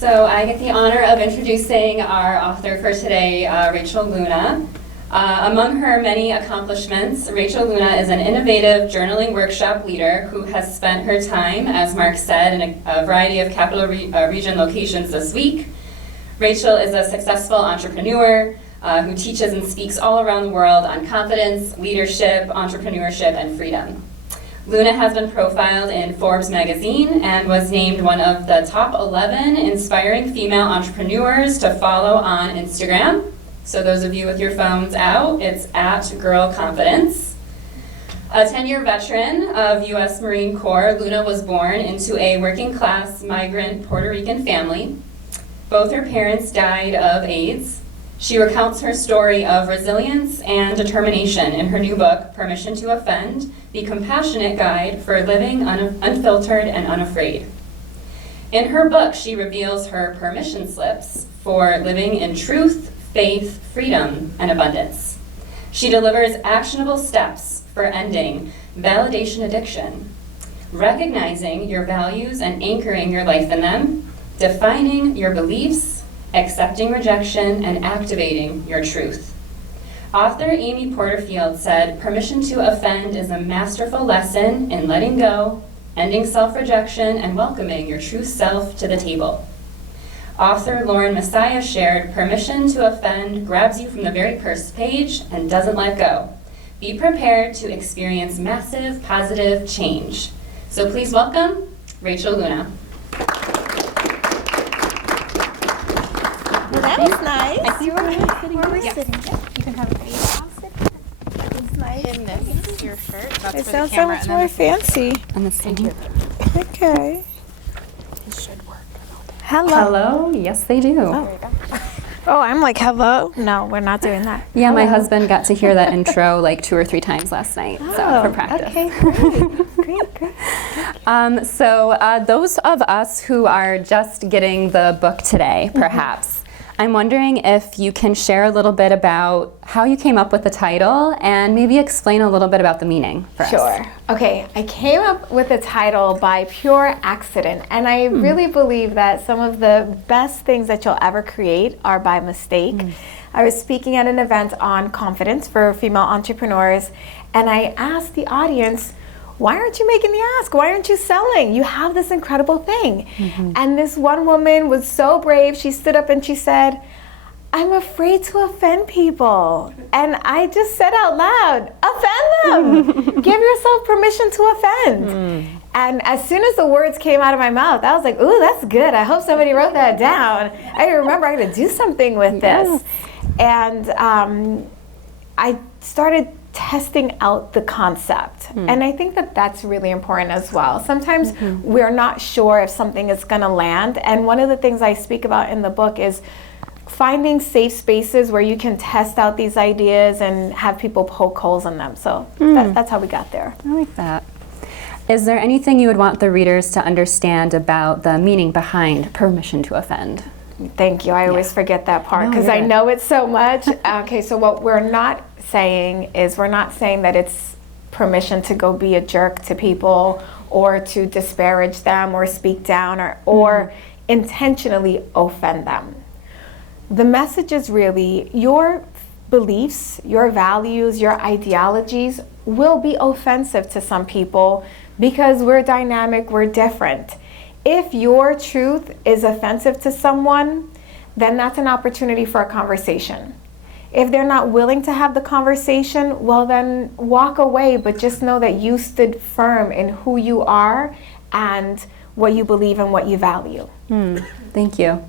So I get the honor of introducing our author for today, Rachel Luna. Among her many accomplishments, Rachel Luna is an innovative journaling workshop leader who has spent her time, as Mark said, in a variety of capital region locations this week. Rachel is a successful entrepreneur who teaches and speaks all around the world on confidence, leadership, entrepreneurship, and freedom. Luna has been profiled in Forbes magazine and was named one of the top 11 inspiring female entrepreneurs to follow on Instagram. So those of you with your phones out, it's @girlconfidence. A 10-year veteran of U.S. Marine Corps, Luna was born into a working-class migrant Puerto Rican family. Both her parents died of AIDS. She recounts her story of resilience and determination in her new book, Permission to Offend, the compassionate guide for living unfiltered and unafraid. In her book, she reveals her permission slips for living in truth, faith, freedom, and abundance. She delivers actionable steps for ending validation addiction, recognizing your values and anchoring your life in them, defining your beliefs, accepting rejection, and activating your truth. Author Amy Porterfield said, "Permission to offend is a masterful lesson in letting go, ending self-rejection, and welcoming your true self to the table." Author Lauren Messiah shared, "Permission to offend grabs you from the very first page and doesn't let go. Be prepared to experience massive positive change." So please welcome Rachel Luna. Well, that was nice. I see where we're sitting. You can have a face. It's nice. In this, your shirt. That's It for sounds the so camera, much and then more this is- fancy. And the same. Okay. It should work. Hello. Hello, yes they do. Oh. Oh, I'm like, hello? No, we're not doing that. Yeah, my Hello. husband got to hear that intro like 2 or 3 times last night, so for practice. Okay, great. So those of us who are just getting the book today, perhaps, I'm wondering if you can share a little bit about how you came up with the title and maybe explain a little bit about the meaning for us. Sure. Okay, I came up with the title by pure accident, and I really believe that some of the best things that you'll ever create are by mistake. I was speaking at an event on confidence for female entrepreneurs, and I asked the audience, why aren't you making the ask? Why aren't you selling? You have this incredible thing. And this one woman was so brave. She stood up and she said, I'm afraid to offend people. And I just said out loud, offend them. Give yourself permission to offend. And as soon as the words came out of my mouth, I was like, ooh, that's good. I hope somebody wrote that down. I remember I had to do something with this. And I started testing out the concept. And I think that that's really important as well. Sometimes we're not sure if something is going to land. And one of the things I speak about in the book is finding safe spaces where you can test out these ideas and have people poke holes in them. So that's how we got there. I like that. Is there anything you would want the readers to understand about the meaning behind permission to offend? Thank you. I always forget that part No, because you're I good. know it so much. Okay, so what we're not saying is we're not saying that it's permission to go be a jerk to people or to disparage them or speak down or intentionally offend them. The message is really your beliefs, your values, your ideologies will be offensive to some people because we're dynamic, we're different. If your truth is offensive to someone, then that's an opportunity for a conversation. If they're not willing to have the conversation, well then walk away, but just know that you stood firm in who you are and what you believe and what you value. Thank you.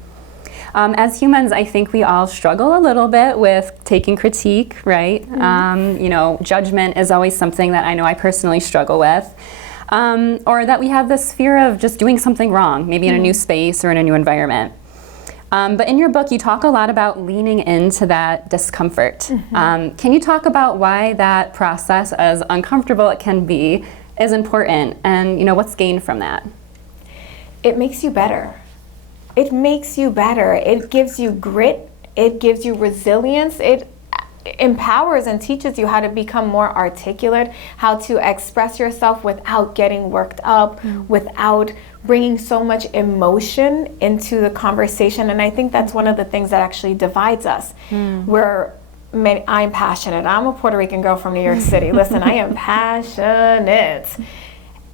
As humans, I think we all struggle a little bit with taking critique, right? You know, judgment is always something that I know I personally struggle with. Or that we have this fear of just doing something wrong, maybe in a new space or in a new environment. But in your book, you talk a lot about leaning into that discomfort. Can you talk about why that process, as uncomfortable it can be, is important, and you know what's gained from that? It makes you better. It makes you better. It gives you grit. It gives you resilience. empowers and teaches you how to become more articulate, how to express yourself without getting worked up, without bringing so much emotion into the conversation. And I think that's one of the things that actually divides us. I'm passionate. I'm a Puerto Rican girl from New York City. Listen, I am passionate.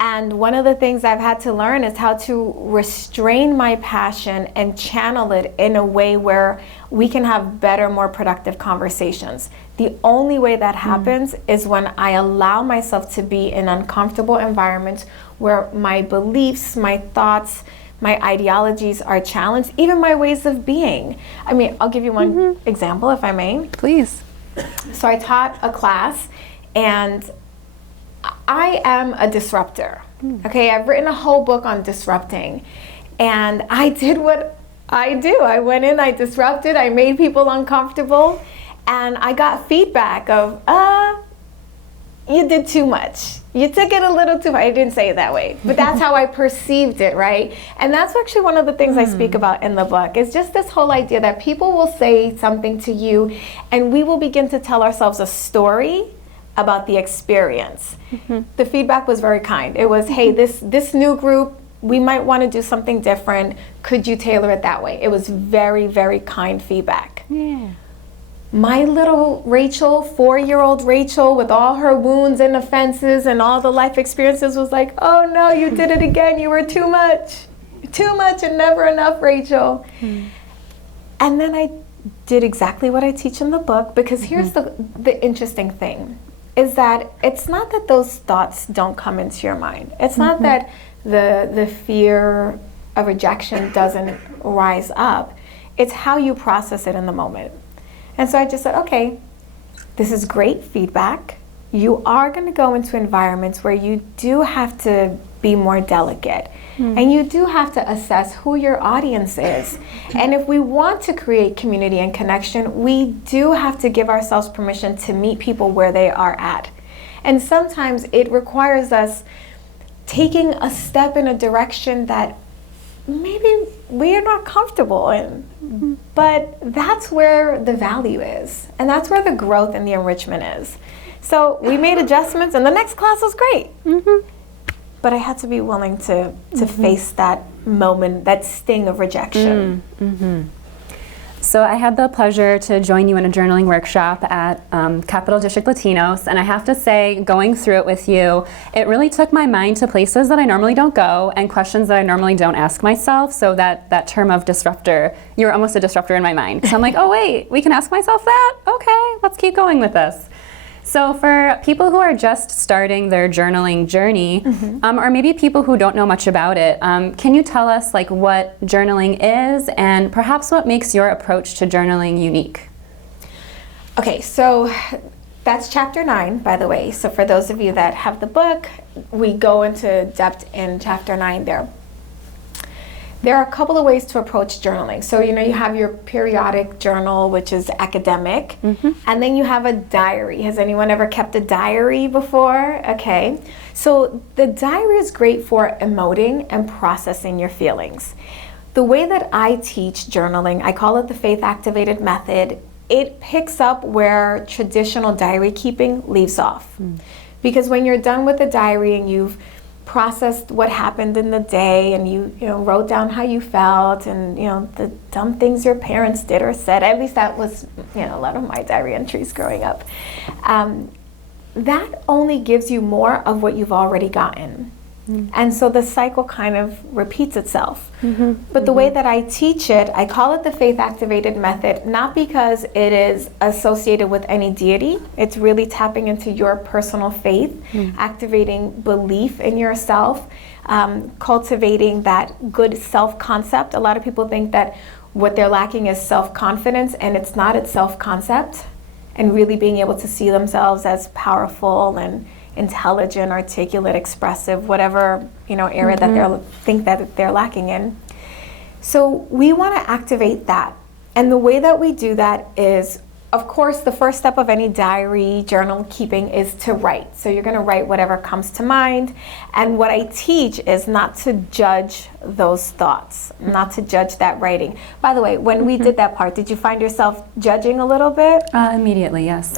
And one of the things I've had to learn is how to restrain my passion and channel it in a way where we can have better, more productive conversations. The only way that happens is when I allow myself to be in uncomfortable environments where my beliefs, my thoughts, my ideologies are challenged, even my ways of being. I mean, I'll give you one example, if I may. Please. So I taught a class, and I am a disruptor. Okay, I've written a whole book on disrupting, and I did what I do. I went in, I disrupted, I made people uncomfortable, and I got feedback of, you did too much. You took it a little too far. I didn't say it that way, but that's how I perceived it, right? And that's actually one of the things I speak about in the book, is just this whole idea that people will say something to you, and we will begin to tell ourselves a story about the experience. The feedback was very kind. It was, hey, this new group, we might want to do something different. Could you tailor it that way? It was very, very kind feedback. Yeah. My little Rachel, 4-year-old Rachel, with all her wounds and offenses and all the life experiences, was like, oh no, you did it again. You were too much and never enough, Rachel. And then I did exactly what I teach in the book, because here's the interesting thing, is that it's not that those thoughts don't come into your mind. It's not that the fear of rejection doesn't rise up. It's how you process it in the moment. And so I just said, okay, this is great feedback. You are going to go into environments where you do have to be more delicate. And you do have to assess who your audience is. And if we want to create community and connection, we do have to give ourselves permission to meet people where they are at. And sometimes it requires us taking a step in a direction that maybe we are not comfortable in. But that's where the value is. And that's where the growth and the enrichment is. So we made adjustments, and the next class was great. But I had to be willing to face that moment, that sting of rejection. So I had the pleasure to join you in a journaling workshop at Capital District Latinos, and I have to say, going through it with you, it really took my mind to places that I normally don't go and questions that I normally don't ask myself. So that term of disruptor, you were almost a disruptor in my mind. So I'm like, oh wait, we can ask myself that? Okay, let's keep going with this. So for people who are just starting their journaling journey, or maybe people who don't know much about it, can you tell us like what journaling is and perhaps what makes your approach to journaling unique? Okay, so that's chapter 9, by the way. So for those of you that have the book, we go into depth in chapter 9 there. There are a couple of ways to approach journaling. So, you have your periodic journal, which is academic, and then you have a diary. Has anyone ever kept a diary before? Okay. So the diary is great for emoting and processing your feelings. The way that I teach journaling, I call it the faith-activated method. It picks up where traditional diary keeping leaves off. Because when you're done with the diary and you've processed what happened in the day, and you wrote down how you felt, and the dumb things your parents did or said, at least that was a lot of my diary entries growing up, that only gives you more of what you've already gotten. And so the cycle kind of repeats itself. But the way that I teach it, I call it the faith-activated method, not because it is associated with any deity. It's really tapping into your personal faith, activating belief in yourself, cultivating that good self-concept. A lot of people think that what they're lacking is self-confidence, and it's not. It's self-concept, and really being able to see themselves as powerful and intelligent, articulate, expressive, whatever area that they think that they're lacking in. So we want to activate that, and the way that we do that is of course, the first step of any diary journal keeping is to write. So you're going to write whatever comes to mind. And what I teach is not to judge those thoughts, not to judge that writing. By the way, when we did that part, did you find yourself judging a little bit? Immediately, yes.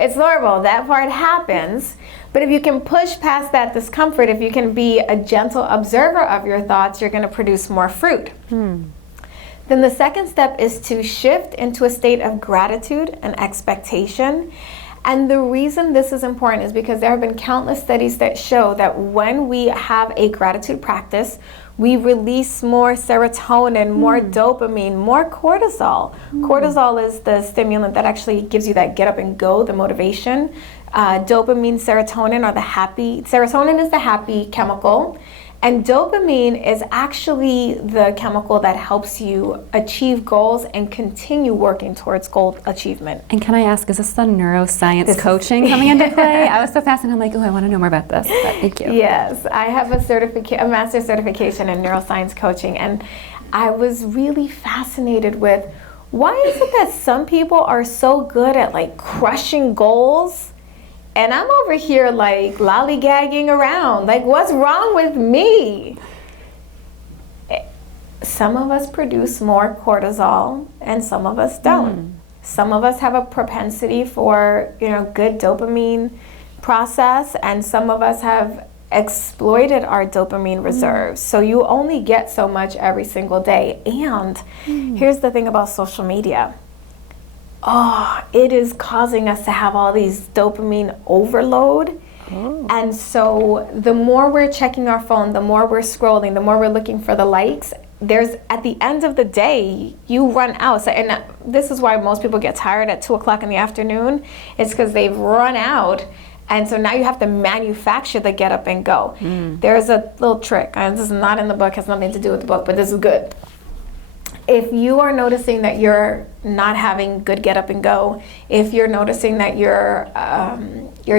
It's normal. That part happens. But if you can push past that discomfort, if you can be a gentle observer of your thoughts, you're going to produce more fruit. Then the second step is to shift into a state of gratitude and expectation. And the reason this is important is because there have been countless studies that show that when we have a gratitude practice, we release more serotonin, more dopamine, more cortisol. Cortisol is the stimulant that actually gives you that get up and go, the motivation. Dopamine, serotonin are the happy. Serotonin is the happy chemical. And dopamine is actually the chemical that helps you achieve goals and continue working towards goal achievement. And can I ask, is this the neuroscience coaching coming into play? I was so fascinated. I'm like, oh, I want to know more about this. But thank you. Yes, I have a master's certification in neuroscience coaching, and I was really fascinated with why is it that some people are so good at like crushing goals, and I'm over here like lollygagging around. Like, what's wrong with me? Some of us produce more cortisol and some of us don't. Some of us have a propensity for, good dopamine process, and some of us have exploited our dopamine reserves. So you only get so much every single day. And here's the thing about social media. It is causing us to have all these dopamine overload. And so the more we're checking our phone, the more we're scrolling, the more we're looking for the likes, at the end of the day, you run out. So, and this is why most people get tired at 2:00 in the afternoon. It's because they've run out. And so now you have to manufacture the get up and go. There's a little trick. And this is not in the book, has nothing to do with the book, but this is good. If you are noticing that you're not having good get up and go, if you're noticing that your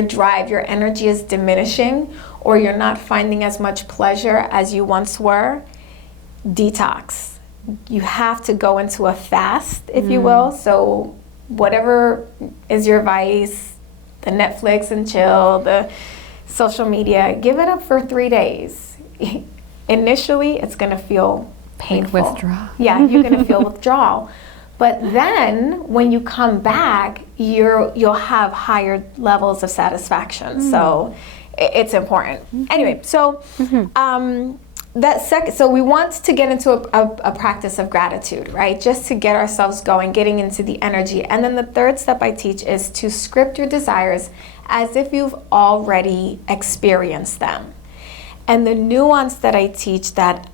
drive, your energy is diminishing, or you're not finding as much pleasure as you once were, detox. You have to go into a fast, if you will. So whatever is your vice, the Netflix and chill, the social media, give it up for 3 days. Initially, it's going to feel painful. Like withdrawal. Yeah, you're going to feel withdrawal. But then when you come back, you'll have higher levels of satisfaction. So it's important. Anyway, so so we want to get into a practice of gratitude, right? Just to get ourselves going, getting into the energy. And then the third step I teach is to script your desires as if you've already experienced them. And the nuance that I teach, that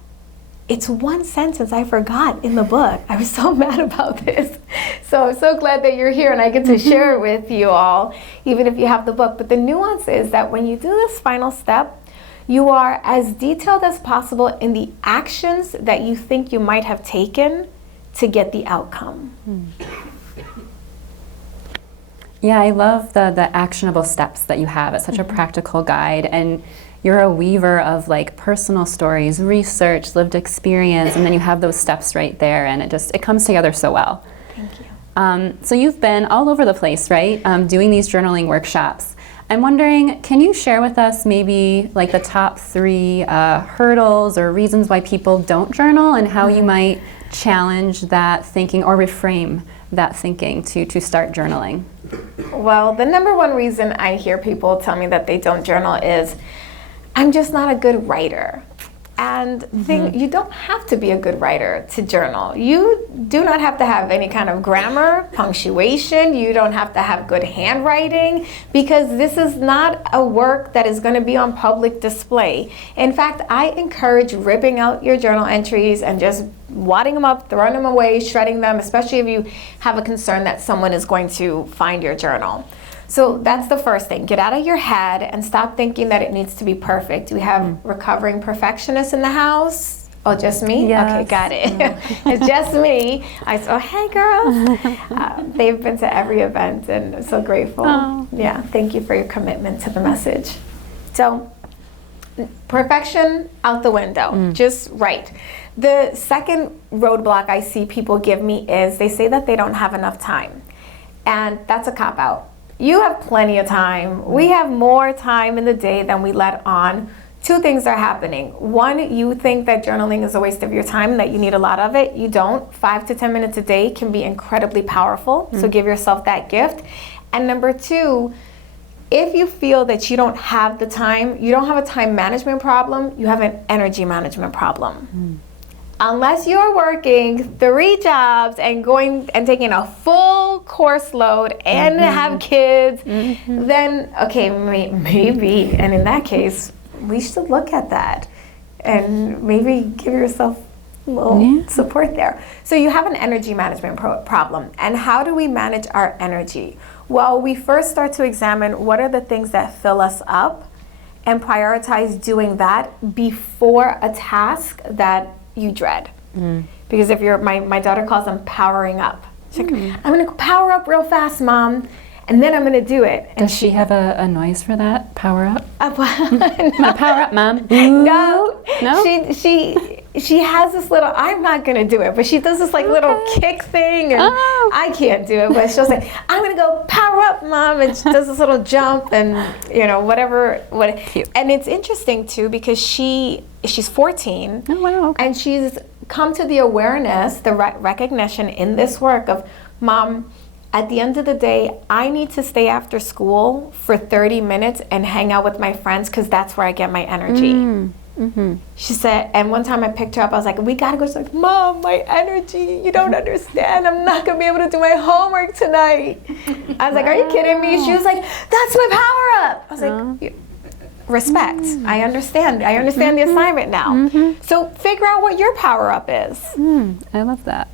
it's one sentence I forgot in the book. I was so mad about this. So I'm so glad that you're here and I get to share it with you all, even if you have the book. But the nuance is that when you do this final step, you are as detailed as possible in the actions that you think you might have taken to get the outcome. Yeah, I love the actionable steps that you have. It's such a practical guide, and you're a weaver of like personal stories, research, lived experience, and then you have those steps right there, and it comes together so well. Thank you. So you've been all over the place, right? Doing these journaling workshops. I'm wondering, can you share with us maybe like the top 3 hurdles or reasons why people don't journal, and how you might challenge that thinking or reframe that thinking to start journaling? Well, the number one reason I hear people tell me that they don't journal is, I'm just not a good writer. And you don't have to be a good writer to journal. You do not have to have any kind of grammar, punctuation. You don't have to have good handwriting, because this is not a work that is going to be on public display. In fact, I encourage ripping out your journal entries and just wadding them up, throwing them away, shredding them, especially if you have a concern that someone is going to find your journal. So that's the first thing. Get out of your head and stop thinking that it needs to be perfect. Do we have recovering perfectionists in the house? Oh, just me? Yes. Okay, got it. It's just me. Hey girls. They've been to every event, and I'm so grateful. Oh. Yeah, thank you for your commitment to the message. So Perfection out the window, just right. The second roadblock I see people give me is they say that they don't have enough time. And that's a cop-out. You have plenty of time. We have more time in the day than we let on. Two things are happening. One, you think that journaling is a waste of your time, that you need a lot of it. You don't. 5 to 10 minutes a day can be incredibly powerful. So give yourself that gift. And number two, if you feel that you don't have the time, you don't have a time management problem, you have an energy management problem. Unless you're working 3 jobs and going and taking a full course load and have kids, then okay, maybe, and in that case, we should look at that and maybe give yourself a little support there. So you have an energy management problem. And how do we manage our energy? Well, we first start to examine what are the things that fill us up and prioritize doing that before a task that you dread. Because if you're, my daughter calls them powering up. She's like, I'm gonna power up real fast, Mom, and then I'm gonna do it. And Does she have a noise for that? Power up? No. Power up, Mom. No, No? She has this little, I'm not gonna do it, but she does this like little kick thing, and I can't do it, but she'll say, I'm gonna go power up, Mom, and she does this little jump and whatever. Cute. And it's interesting too, because she's 14, Oh, wow. Okay. and she's come to the awareness, the recognition in this work of, Mom, at the end of the day, I need to stay after school for 30 minutes and hang out with my friends because that's where I get my energy. She said, and one time I picked her up, I was like, we gotta go. She's like, Mom, my energy, you don't understand. I'm not gonna be able to do my homework tonight. I was like, are you kidding me? She was like, that's my power up. I was like, respect. I understand. I understand the assignment now. So figure out what your power up is. I love that.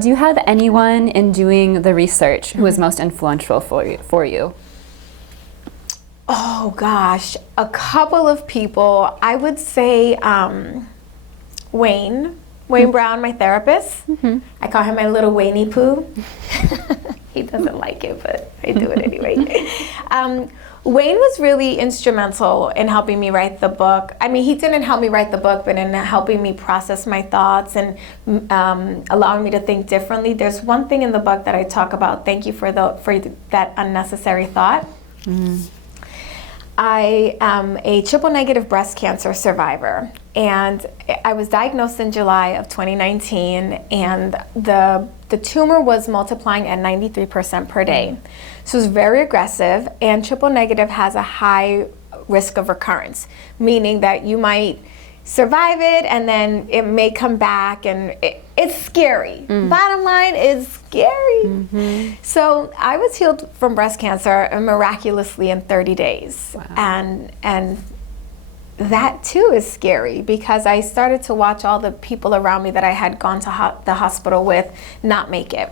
Do you have anyone in doing the research who was most influential for you? Oh gosh, a couple of people. I would say Wayne Brown, my therapist. I call him my little Waynie Pooh. He doesn't like it, but I do it anyway. Wayne was really instrumental in helping me write the book. I mean, he didn't help me write the book, but in helping me process my thoughts and allowing me to think differently. There's one thing in the book that I talk about. Thank you for that unnecessary thought. I am a triple negative breast cancer survivor, and I was diagnosed in July of 2019, and the tumor was multiplying at 93% per day. So it was very aggressive, and triple negative has a high risk of recurrence, meaning that you might survive it and then it may come back, and it's scary. Bottom line is scary. So I was healed from breast cancer miraculously in 30 days. Wow. And that too is scary, because I started to watch all the people around me that I had gone to the hospital with not make it.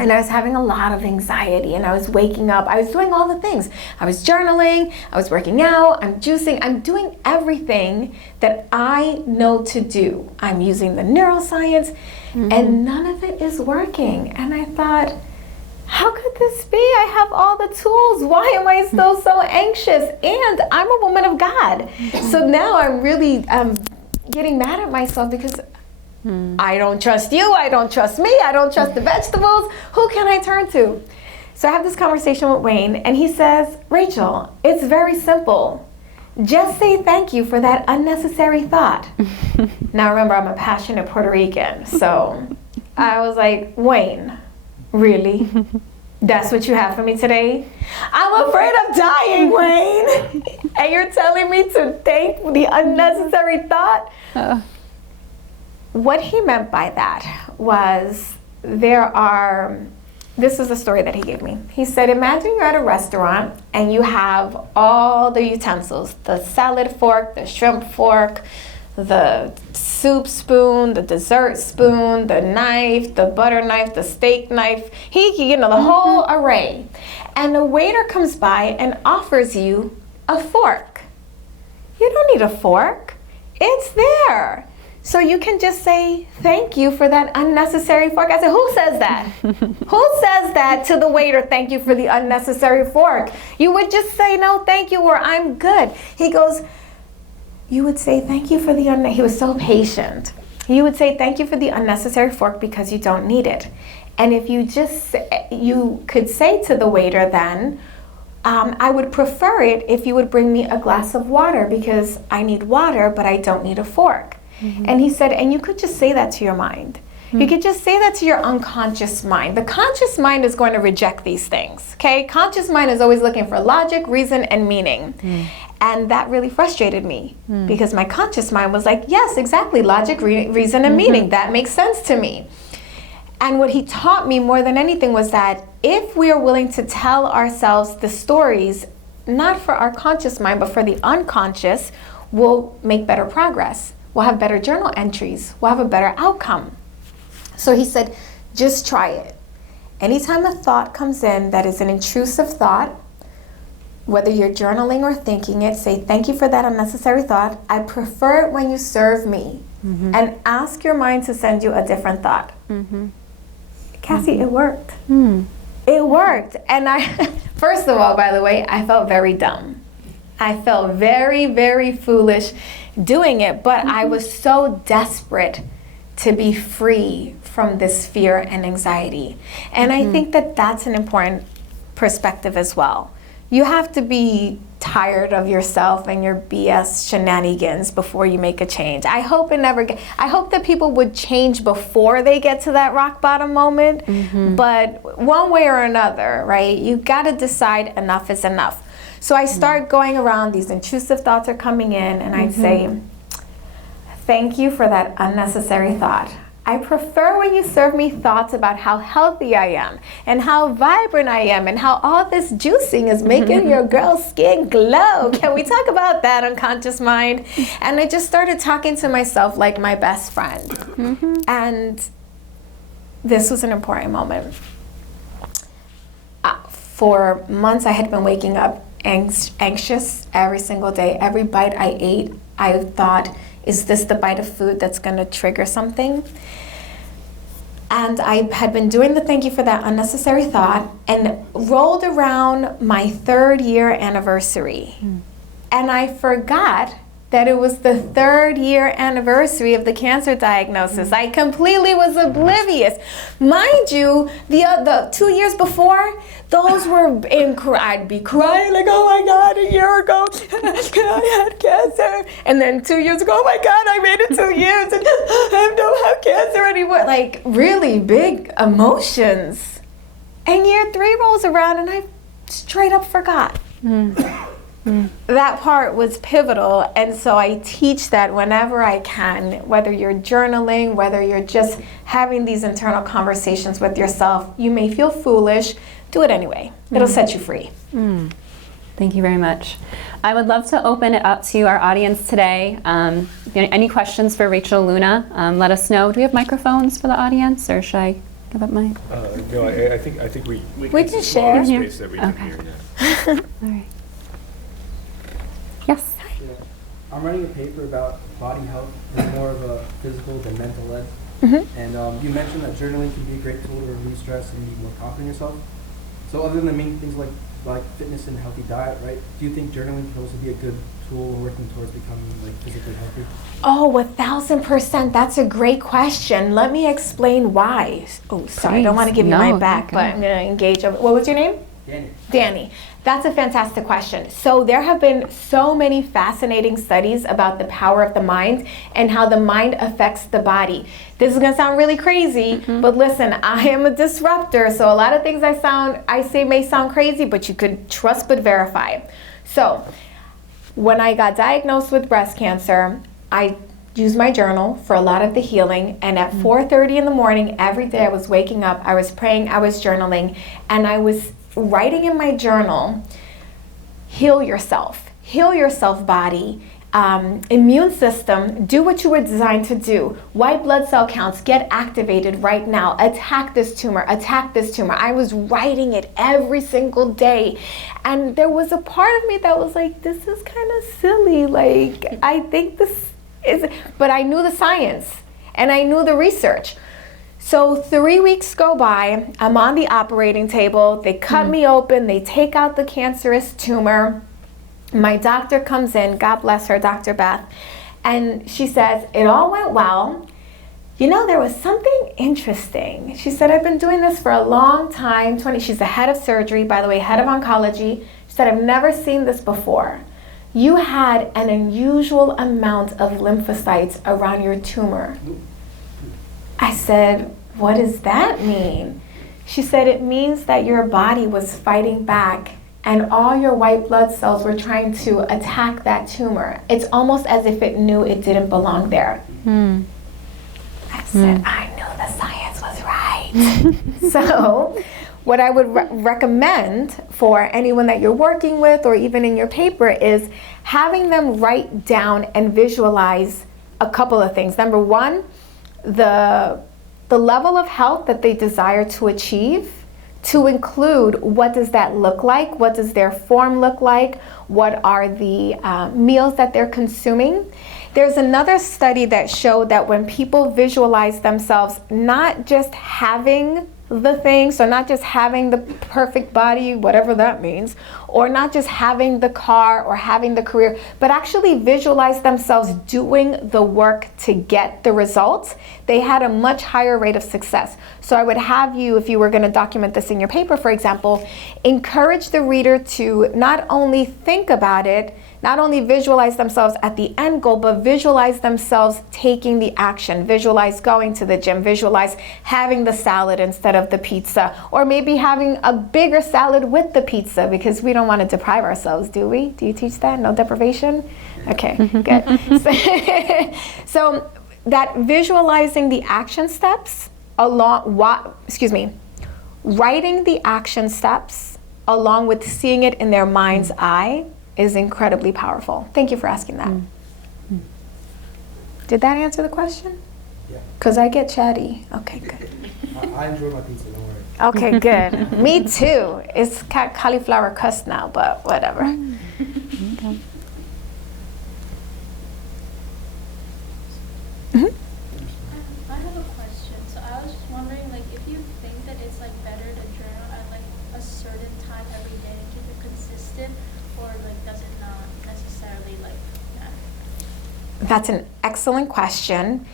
And I was having a lot of anxiety, and I was waking up. I was doing all the things. I was journaling, I was working out, I'm juicing, I'm doing everything that I know to do. I'm using the neuroscience, and none of it is working. And I thought, how could this be? I have all the tools. Why am I still so anxious? And I'm a woman of God. So now I'm really getting mad at myself, because I don't trust you, I don't trust me, I don't trust the vegetables. Who can I turn to? So I have this conversation with Wayne, and he says, Rachel, it's very simple. Just say thank you for that unnecessary thought. Now remember, I'm a passionate Puerto Rican, so I was like, Wayne, really? That's what you have for me today? I'm afraid of dying, Wayne. And you're telling me to thank the unnecessary thought? What he meant by that was, this is a story that he gave me. He said, imagine you're at a restaurant and you have all the utensils, the salad fork, the shrimp fork, the soup spoon, the dessert spoon, the knife, the butter knife, the steak knife, the whole array. And the waiter comes by and offers you a fork. You don't need a fork. It's there. So you can just say, thank you for that unnecessary fork. I said, who says that? Who says that to the waiter, thank you for the unnecessary fork? You would just say, no, thank you, or I'm good. He goes, you would say, thank you for the he was so patient. You would say, thank you for the unnecessary fork because you don't need it. And if you just, you could say to the waiter then, I would prefer it if you would bring me a glass of water because I need water, but I don't need a fork. And he said, and you could just say that to your mind. You could just say that to your unconscious mind. The conscious mind is going to reject these things, okay? Conscious mind is always looking for logic, reason, and meaning. And that really frustrated me because my conscious mind was like, yes, exactly, logic, reason, and meaning. That makes sense to me. And what he taught me more than anything was that if we are willing to tell ourselves the stories, not for our conscious mind, but for the unconscious, we'll make better progress. We'll have better journal entries. We'll have a better outcome. So he said, just try it. Anytime a thought comes in that is an intrusive thought, whether you're journaling or thinking it, say, thank you for that unnecessary thought. I prefer it when you serve me. And ask your mind to send you a different thought. Cassie, it worked. It worked. And I, first of all, by the way, I felt very dumb. I felt very, very foolish doing it, but I was so desperate to be free from this fear and anxiety. And I think that that's an important perspective as well. You have to be tired of yourself and your BS shenanigans before you make a change. I hope I hope that people would change before they get to that rock bottom moment, but one way or another, right? You gotta decide enough is enough. So I start going around, these intrusive thoughts are coming in, and I'd say, thank you for that unnecessary thought. I prefer when you serve me thoughts about how healthy I am and how vibrant I am and how all this juicing is making your girl's skin glow. Can we talk about that, unconscious mind? And I just started talking to myself like my best friend. And this was an important moment. For months I had been waking up anxious every single day. Every bite I ate, I thought, is this the bite of food that's going to trigger something? And I had been doing the thank you for that unnecessary thought and rolled around my 3rd year anniversary. And I forgot that it was the 3rd year anniversary of the cancer diagnosis. I completely was oblivious. Mind you, the 2 years before, those were I'd be crying like, oh my God, a year ago, I had cancer. And then 2 years ago, oh my God, I made it 2 years and I don't have cancer anymore. Like really big emotions. And year 3 rolls around and I straight up forgot. That part was pivotal, and so I teach that whenever I can, whether you're journaling, whether you're just having these internal conversations with yourself. You may feel foolish, do it anyway. It'll set you free. Thank you very much. I would love to open it up to our audience today. Any questions for Rachel Luna? Let us know. Do we have microphones for the audience, or should I give up mine? No, I think we can share. Space that we can hear. Yeah. All right. Yes. Yeah. I'm writing a paper about body health and more of a physical than mental ed. And you mentioned that journaling can be a great tool to relieve stress and be more confident in yourself. So other than the main things like fitness and healthy diet, right? Do you think journaling can also be a good tool when working towards becoming like physically healthy? Oh, 1,000%. That's a great question. Let me explain why. Oh, sorry, I don't want to give you my back, but I'm going to engage. What was your name? Danny. That's a fantastic question. So there have been so many fascinating studies about the power of the mind and how the mind affects the body. This is gonna sound really crazy, but listen, I am a disruptor, so a lot of things I say may sound crazy, but you could trust but verify. So when I got diagnosed with breast cancer, I used my journal for a lot of the healing, and at 4:30 in the morning every day I was waking up, I was praying, I was journaling, and I was writing in my journal, heal yourself body, immune system, do what you were designed to do, white blood cell counts, get activated right now, attack this tumor. I was writing it every single day, and there was a part of me that was like, this is kind of silly, like I think this But I knew the science and I knew the research. So 3 weeks go by, I'm on the operating table, they cut me open, they take out the cancerous tumor. My doctor comes in, God bless her, Dr. Beth, and she says, it all went well. You know, there was something interesting. She said, I've been doing this for a long time, she's the head of surgery, by the way, head of oncology. She said, I've never seen this before. You had an unusual amount of lymphocytes around your tumor. I said, what does that mean? She said, it means that your body was fighting back and all your white blood cells were trying to attack that tumor. It's almost as if it knew it didn't belong there. I said, I knew the science was right. So what I would recommend for anyone that you're working with or even in your paper is having them write down and visualize a couple of things. Number one, the level of health that they desire to achieve, to include what does that look like, what does their form look like, what are the meals that they're consuming. There's another study that showed that when people visualize themselves not just having the thing, so not just having the perfect body, whatever that means, or not just having the car or having the career, but actually visualize themselves doing the work to get the results, they had a much higher rate of success. So I would have you, if you were going to document this in your paper, for example, encourage the reader to not only think about it, not only visualize themselves at the end goal, but visualize themselves taking the action. Visualize going to the gym. Visualize having the salad instead of the pizza. Or maybe having a bigger salad with the pizza, because we don't want to deprive ourselves, do we? Do you teach that? No deprivation? Okay, good. So that visualizing the action steps writing the action steps along with seeing it in their mind's eye is incredibly powerful. Thank you for asking that. Did that answer the question? Yeah. Because I get chatty. Okay, good. I enjoy my pizza, don't worry. Okay, good. Me too. It's cauliflower crust now, but whatever. Okay. I have a question. So I was just wondering, like, if you think that it's like better to journal at like a certain time every day and keep it consistent, or like does it not necessarily like matter? That's an excellent question.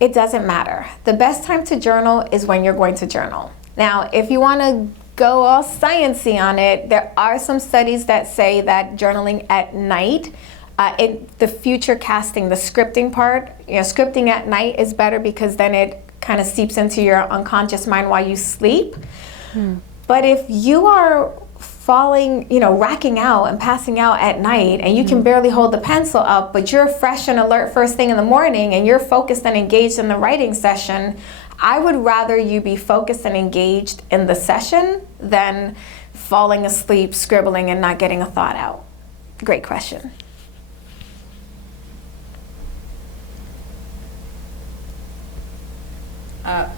It doesn't matter. The best time to journal is when you're going to journal. Now, if you want to go all sciencey on it, there are some studies that say that journaling at night, in the future casting, the scripting part, scripting at night is better because then it kind of seeps into your unconscious mind while you sleep. But if you are falling, racking out and passing out at night and you can barely hold the pencil up, but you're fresh and alert first thing in the morning and you're focused and engaged in the writing session, I would rather you be focused and engaged in the session than falling asleep, scribbling, and not getting a thought out. Great question.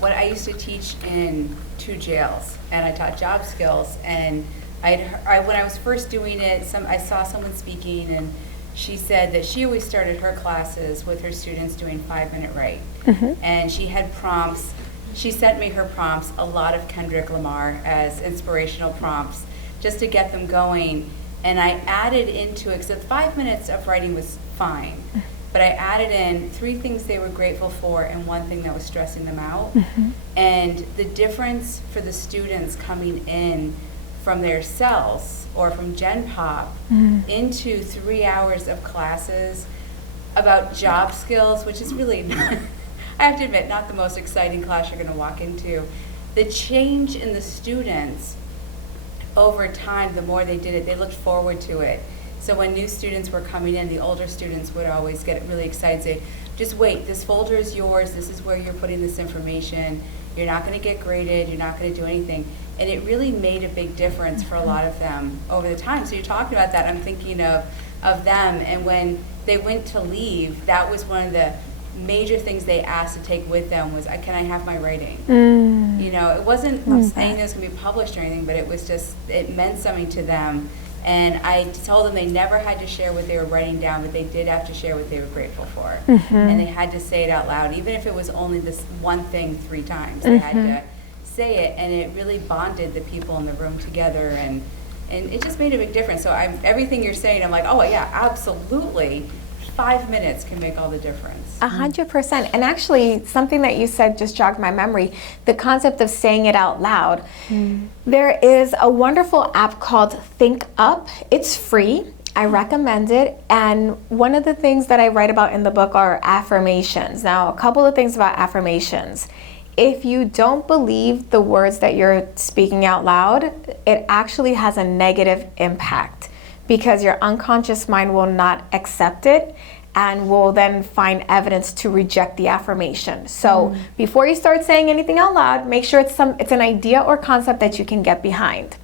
When I used to teach in 2 jails, and I taught job skills, and when I was first doing it, I saw someone speaking, and she said that she always started her classes with her students doing 5-minute write. And she had prompts. She sent me her prompts, a lot of Kendrick Lamar as inspirational prompts, just to get them going. And I added into it, because 5 minutes of writing was fine, but I added in 3 things they were grateful for and 1 thing that was stressing them out. And the difference for the students coming in from their cells or from Gen Pop into 3 hours of classes about job skills, which is really, I have to admit, not the most exciting class you're going to walk into. The change in the students over time, the more they did it, they looked forward to it. So when new students were coming in, the older students would always get really excited, say, just wait, this folder is yours, this is where you're putting this information, you're not going to get graded, you're not going to do anything. And it really made a big difference for a lot of them over the time. So you're talking about that, I'm thinking of them, and when they went to leave, that was one of the major things they asked to take with them was, can I have my writing? It wasn't saying it was going to be published or anything, but it was just, it meant something to them. And I told them they never had to share what they were writing down, but they did have to share what they were grateful for. And they had to say it out loud, even if it was only this one thing 3 times. They had to say it, and it really bonded the people in the room together, and it just made a big difference. So everything you're saying, I'm like, oh yeah, absolutely. 5 minutes can make all the difference. 100%. And actually, something that you said just jogged my memory, the concept of saying it out loud. There is a wonderful app called Think Up. It's free. I recommend it. And one of the things that I write about in the book are affirmations. Now, a couple of things about affirmations. If you don't believe the words that you're speaking out loud, it actually has a negative impact, because your unconscious mind will not accept it and will then find evidence to reject the affirmation. So before you start saying anything out loud, make sure it's an idea or concept that you can get behind.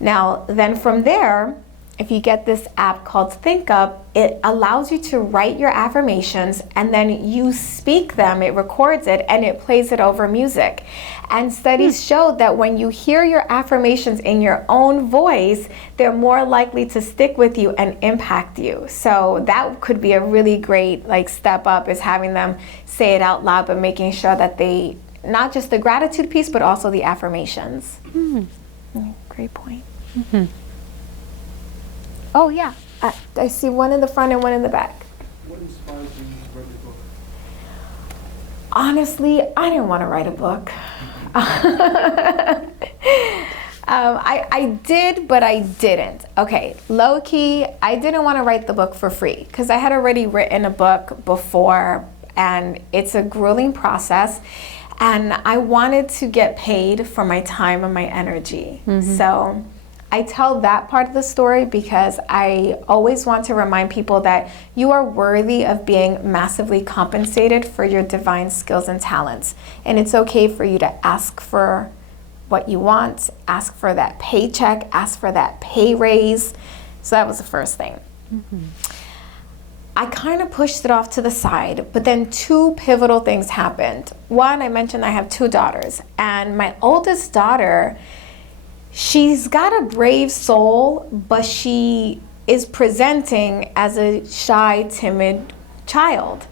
Now, then from there, if you get this app called Think Up, it allows you to write your affirmations, and then you speak them. It records it and it plays it over music. And studies show that when you hear your affirmations in your own voice, they're more likely to stick with you and impact you. So that could be a really great step up, is having them say it out loud, but making sure that they, not just the gratitude piece, but also the affirmations. Great point. Oh yeah, I see one in the front and one in the back. What inspired you to write your book? Honestly, I didn't want to write a book. I did, but I didn't. Okay, low key, I didn't want to write the book for free, because I had already written a book before, and it's a grueling process, and I wanted to get paid for my time and my energy. So I tell that part of the story because I always want to remind people that you are worthy of being massively compensated for your divine skills and talents. And it's okay for you to ask for what you want, ask for that paycheck, ask for that pay raise. So that was the first thing. I kind of pushed it off to the side, but then 2 pivotal things happened. One, I mentioned I have 2 daughters, and my oldest daughter, she's got a brave soul, but she is presenting as a shy, timid child.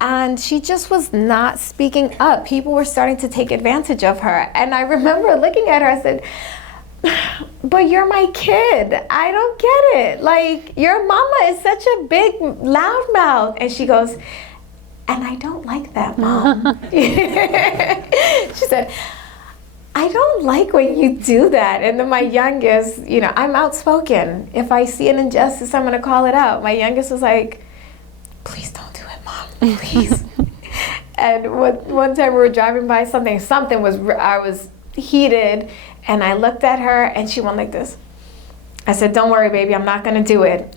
And she just was not speaking up. People were starting to take advantage of her. And I remember looking at her, I said, but you're my kid. I don't get it. Your mama is such a big loudmouth. And she goes, and I don't like that, Mom. She said, I don't like when you do that. And then my youngest, I'm outspoken. If I see an injustice, I'm gonna call it out. My youngest was like, please don't do it, Mom, please. And one time we were driving by I was heated, and I looked at her and she went like this. I said, don't worry, baby, I'm not gonna do it.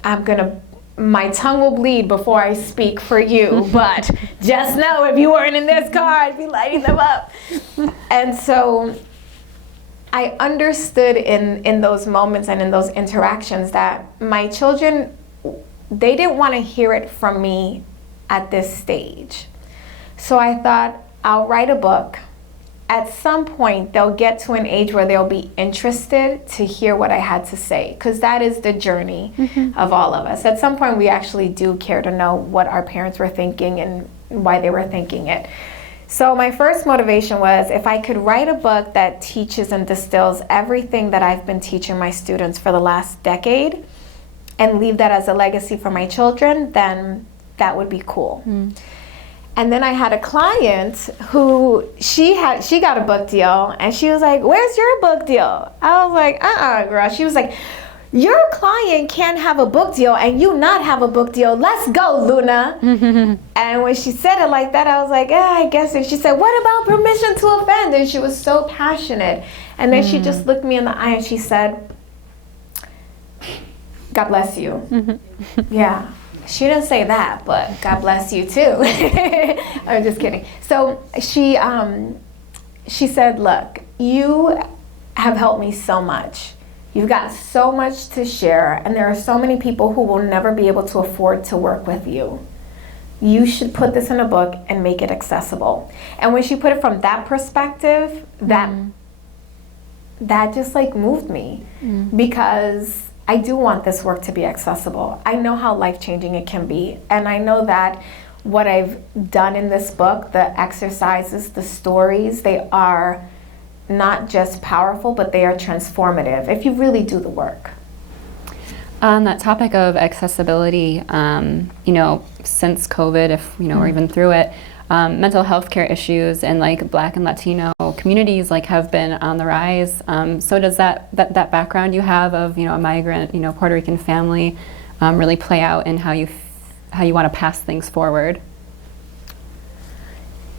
My tongue will bleed before I speak for you, but just know if you weren't in this car, I'd be lighting them up. And so I understood in those moments and in those interactions that my children, they didn't want to hear it from me at this stage. So I thought, I'll write a book. At some point, they'll get to an age where they'll be interested to hear what I had to say, because that is the journey of all of us. At some point, we actually do care to know what our parents were thinking and why they were thinking it. So my first motivation was, if I could write a book that teaches and distills everything that I've been teaching my students for the last decade and leave that as a legacy for my children, then that would be cool. And then I had a client who she got a book deal, and she was like, where's your book deal? I was like, girl. She was like, your client can't have a book deal and you not have a book deal. Let's go, Luna. And when she said it like that, I was like, I guess. And she said, what about permission to offend? And she was so passionate. And then she just looked me in the eye and she said, God bless you. Yeah. She didn't say that, but God bless you too. I'm just kidding. So she said, look, you have helped me so much. You've got so much to share, and there are so many people who will never be able to afford to work with you. You should put this in a book and make it accessible. And when she put it from that perspective, that just moved me, because I do want this work to be accessible. I know how life-changing it can be. And I know that what I've done in this book, the exercises, the stories, they are not just powerful, but they are transformative if you really do the work. On that topic of accessibility, since COVID, if or even through it, mental health care issues in like Black and Latino communities have been on the rise. So does that background you have of a migrant Puerto Rican family really play out in how you want to pass things forward?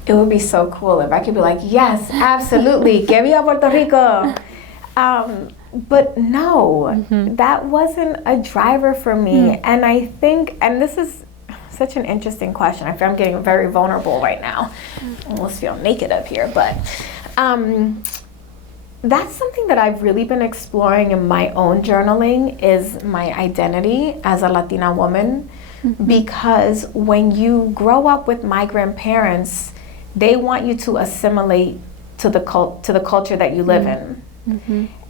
It would be so cool if I could be like, yes, absolutely, que viva Puerto Rico. But no, that wasn't a driver for me. And I think, and this is such an interesting question. I feel I'm getting very vulnerable right now. I almost feel naked up here, but that's something that I've really been exploring in my own journaling, is my identity as a Latina woman. Because when you grow up with migrant parents, they want you to assimilate to the culture that you live in.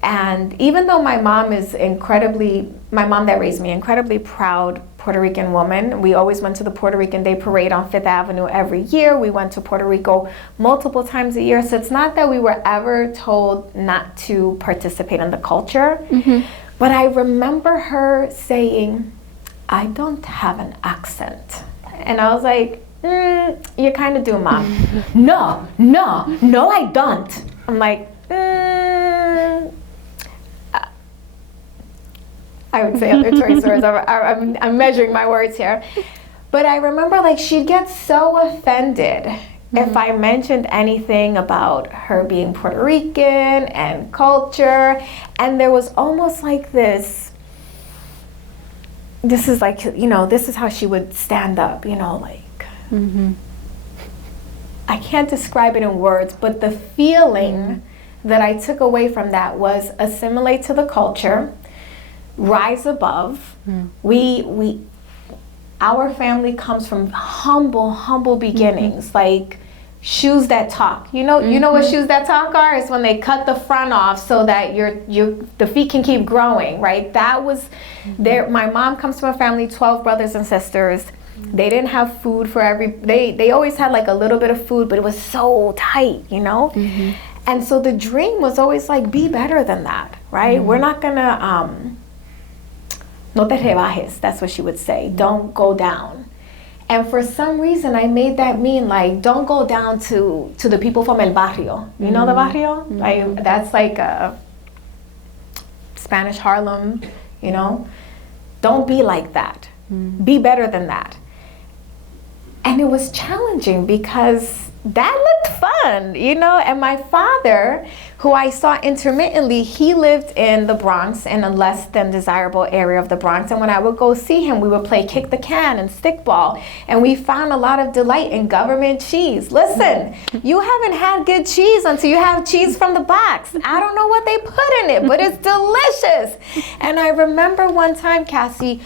And even though my mom that raised me, incredibly proud Puerto Rican woman, we always went to the Puerto Rican Day Parade on Fifth Avenue every year. We went to Puerto Rico multiple times a year. So it's not that we were ever told not to participate in the culture. But I remember her saying, I don't have an accent. And I was like, you kind of do, Mom. No, I don't. I'm like, I would say other choice words. I'm measuring my words here. But I remember she'd get so offended if I mentioned anything about her being Puerto Rican and culture. And there was almost this is this is how she would stand up, I can't describe it in words, but the feeling that I took away from that was assimilate to the culture, rise above. Our family comes from humble beginnings, like shoes that talk. You know what shoes that talk are? It's when they cut the front off so that the feet can keep growing, right? That was there. My mom comes from a family, 12 brothers and sisters. They didn't have food for they always had a little bit of food, but it was so tight, And so the dream was always be better than that, right? We're not gonna, no te rebajes, that's what she would say. Don't go down. And for some reason, I made that mean don't go down to the people from el barrio. You know the barrio? That's a Spanish Harlem, Don't be like that. Be better than that. And it was challenging because that looked fun, and my father, who I saw intermittently, he lived in the Bronx, in a less than desirable area of the Bronx. And when I would go see him, we would play kick the can and stickball. And we found a lot of delight in government cheese. Listen, you haven't had good cheese until you have cheese from the box. I don't know what they put in it, but it's delicious. And I remember one time, Cassie,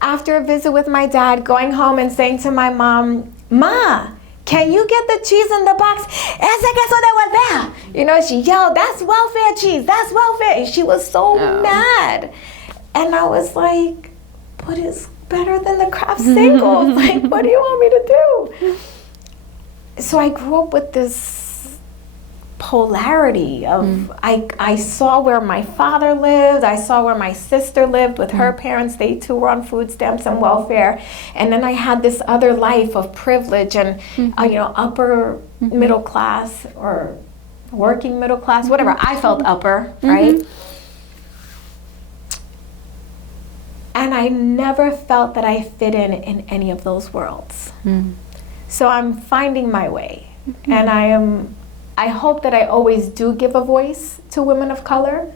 after a visit with my dad, going home and saying to my mom, Ma, can you get the cheese in the box? Ese queso de Volvea. She yelled, that's welfare cheese, that's welfare. And she was so mad. And I was like, but it's better than the Kraft singles. What do you want me to do? So I grew up with this polarity of, I saw where my father lived, I saw where my sister lived with her parents. They too were on food stamps and welfare. And then I had this other life of privilege and, upper middle class or working middle class, whatever. I felt upper, right? And I never felt that I fit in any of those worlds. So I'm finding my way. And I hope that I always do give a voice to women of color.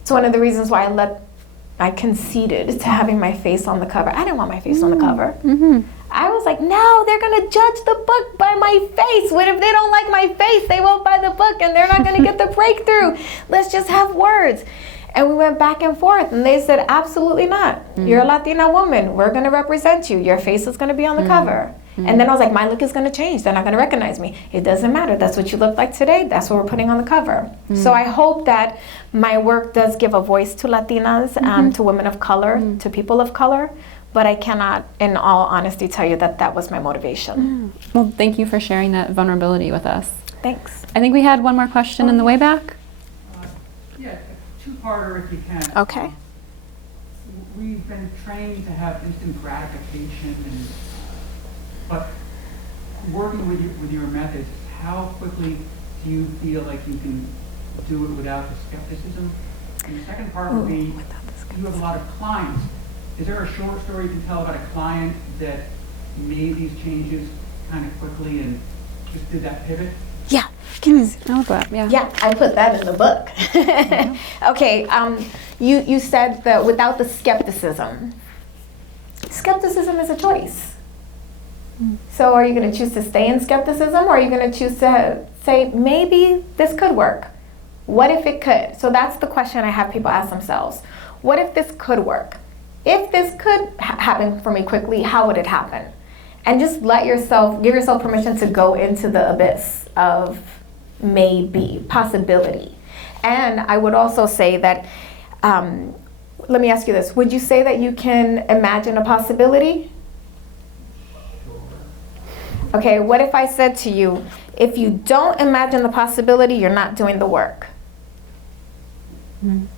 It's one of the reasons why I conceded to having my face on the cover. I didn't want my face on the cover. I was like, no, they're gonna judge the book by my face. What if they don't like my face? They won't buy the book and they're not gonna get the breakthrough. Let's just have words. And we went back and forth, and they said, absolutely not. You're a Latina woman. We're going to represent you. Your face is going to be on the cover. And then I was like, my look is going to change. They're not going to recognize me. It doesn't matter. That's what you look like today. That's what we're putting on the cover. So I hope that my work does give a voice to Latinas, to women of color, to people of color. But I cannot, in all honesty, tell you that that was my motivation. Well, thank you for sharing that vulnerability with us. Thanks. I think we had one more question in the way back. Yeah, two-parter if you can. Okay. We've been trained to have instant gratification, but working with your methods, how quickly do you feel like you can do it without the skepticism? And the second part would be, you have a lot of clients. Is there a short story you can tell about a client that made these changes kind of quickly and just did that pivot? Yeah. Yeah. Yeah, I put that in the book. Okay, you said that without the skepticism. Skepticism is a choice. So are you going to choose to stay in skepticism, or are you going to choose to say, maybe this could work? What if it could? So that's the question I have people ask themselves. What if this could work? If this could happen for me quickly, how would it happen? And just give yourself permission to go into the abyss of maybe, possibility. And I would also say that, let me ask you this. Would you say that you can imagine a possibility? Okay, what if I said to you, if you don't imagine the possibility, you're not doing the work? Then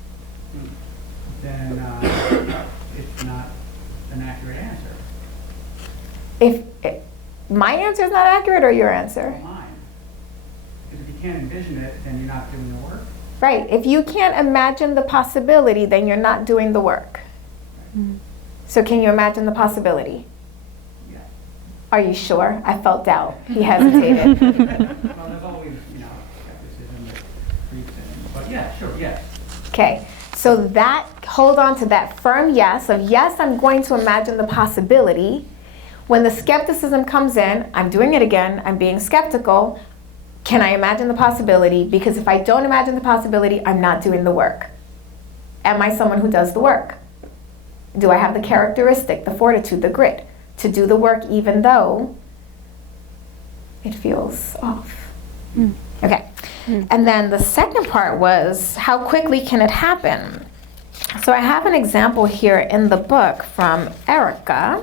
it's not an accurate answer. If my answer is not accurate, or your answer? Mine. Because if you can't envision it, then you're not doing the work. Right. If you can't imagine the possibility, then you're not doing the work. So can you imagine the possibility? Yeah. Are you sure? I felt doubt. He hesitated. Well, there's always, skepticism that creeps in. But yeah, sure, yes. Okay. So hold on to that firm yes of yes, I'm going to imagine the possibility. When the skepticism comes in, I'm doing it again, I'm being skeptical. Can I imagine the possibility? Because if I don't imagine the possibility, I'm not doing the work. Am I someone who does the work? Do I have the characteristic, the fortitude, the grit to do the work even though it feels off? Okay. And then the second part was, how quickly can it happen? So I have an example here in the book from Erica.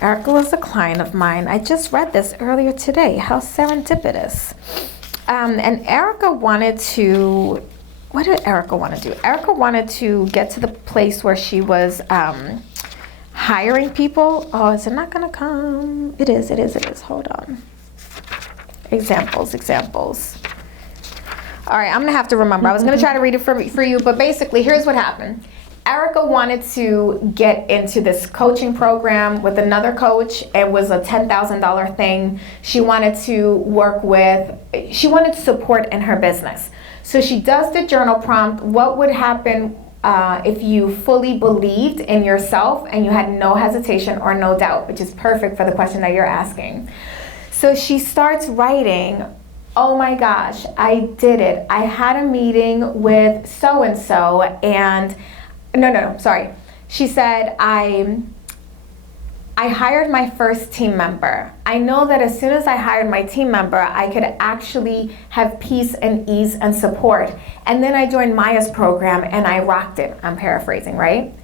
Erica was a client of mine. I just read this earlier today. How serendipitous. And Erica wanted to, what did Erica want to do? Erica wanted to get to the place where she was hiring people. Oh, is it not going to come? It is. Hold on. Examples. All right, I'm going to have to remember. I was going to try to read it for you, but basically, here's what happened. Erica wanted to get into this coaching program with another coach. It was a $10,000 thing. She wanted support in her business. So she does the journal prompt. What would happen if you fully believed in yourself and you had no hesitation or no doubt, which is perfect for the question that you're asking. So she starts writing, oh my gosh, I did it. I had a meeting with so-and-so and sorry. She said, I hired my first team member. I know that as soon as I hired my team member, I could actually have peace and ease and support. And then I joined Maya's program and I rocked it. I'm paraphrasing, right?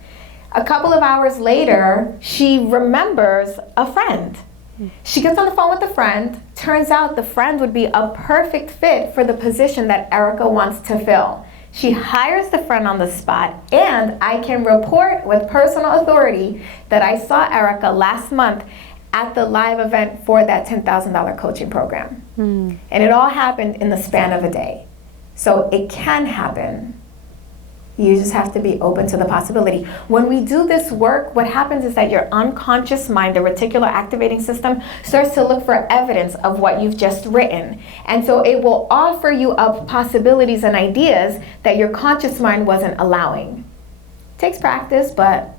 A couple of hours later, she remembers a friend. She gets on the phone with a friend. Turns out the friend would be a perfect fit for the position that Erica wants to fill. She hires the friend on the spot, and I can report with personal authority that I saw Erica last month at the live event for that $10,000 coaching program. And it all happened in the span of a day. So it can happen. You just have to be open to the possibility. When we do this work, what happens is that your unconscious mind, the reticular activating system, starts to look for evidence of what you've just written. And so it will offer you up possibilities and ideas that your conscious mind wasn't allowing. It takes practice, but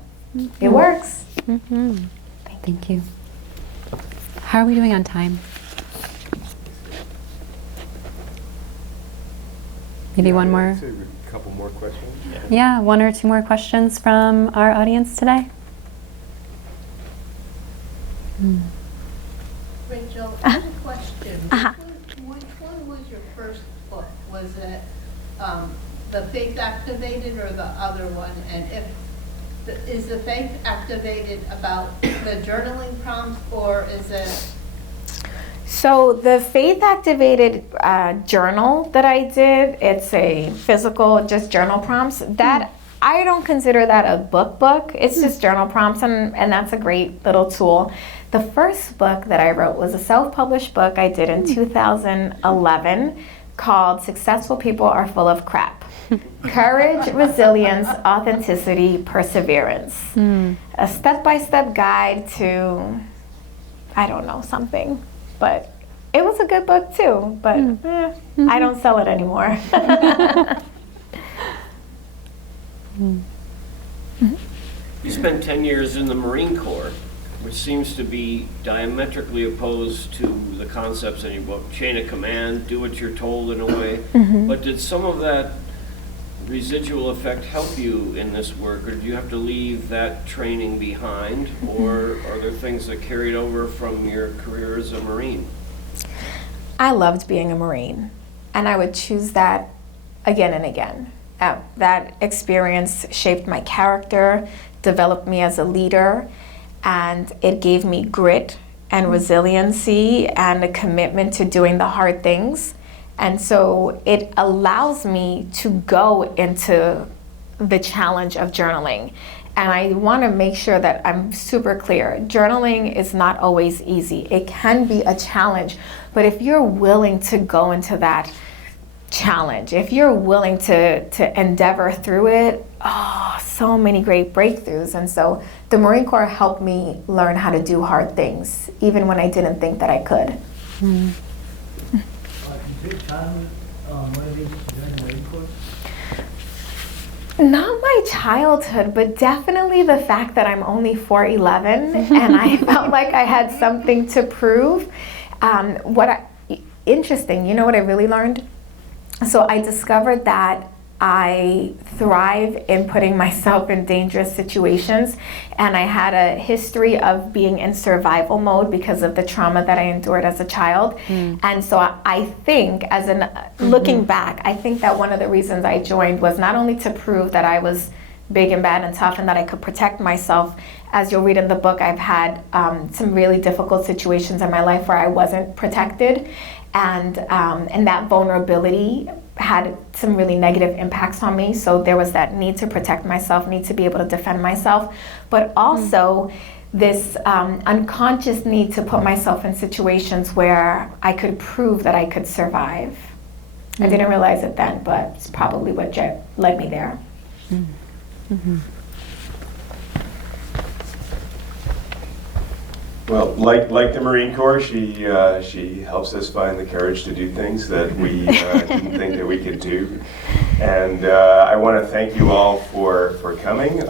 it works. Thank you. How are we doing on time? Maybe one more. I'd say a couple more questions. Yeah, one or two more questions from our audience today. Rachel, I have a question. Which one was your first book? Was it the Faith Activated or the other one? And is the Faith Activated about the journaling prompts, or is it? So the Faith Activated journal that I did, it's a physical, just journal prompts. That I don't consider that a book. It's just journal prompts, and that's a great little tool. The first book that I wrote was a self-published book I did in 2011 called Successful People Are Full of Crap. Courage, Resilience, Authenticity, Perseverance. A step-by-step guide to, I don't know, something. But it was a good book too, but I don't sell it anymore. You spent 10 years in the Marine Corps, which seems to be diametrically opposed to the concepts in your book. Chain of command, do what you're told in a way. But did some of that residual effect help you in this work, or did you have to leave that training behind, or are there things that carried over from your career as a Marine? I loved being a Marine, and I would choose that again and again. That experience shaped my character, developed me as a leader, and it gave me grit and resiliency and a commitment to doing the hard things. And so it allows me to go into the challenge of journaling. And I want to make sure that I'm super clear. Journaling is not always easy. It can be a challenge, but if you're willing to go into that challenge, if you're willing to endeavor through it, so many great breakthroughs. And so the Marine Corps helped me learn how to do hard things, even when I didn't think that I could. Did your childhood motivate you to join the Marine Corps? Not my childhood, but definitely the fact that I'm only 4'11", and I felt like I had something to prove. Interesting, you know what I really learned? So I discovered that I thrive in putting myself in dangerous situations, and I had a history of being in survival mode because of the trauma that I endured as a child. And so I think, looking back, I think that one of the reasons I joined was not only to prove that I was big and bad and tough and that I could protect myself. As you'll read in the book, I've had some really difficult situations in my life where I wasn't protected, and that vulnerability had some really negative impacts on me. So there was that need to protect myself, need to be able to defend myself, but also this unconscious need to put myself in situations where I could prove that I could survive. I didn't realize it then, but it's probably what led me there. Well, like the Marine Corps, she helps us find the courage to do things that we didn't think that we could do. And I want to thank you all for coming.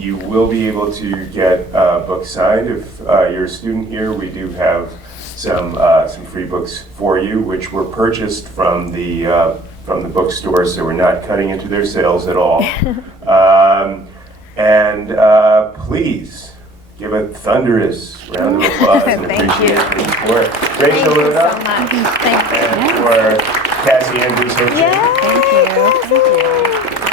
You will be able to get a book signed. If you're a student here, we do have some free books for you, which were purchased from the bookstore, so we're not cutting into their sales at all. Please give a thunderous round of applause and appreciation for Rachel Luna. Thank you so much. Thank you. And for Cassie, Andrusz, and Ching. Thank you.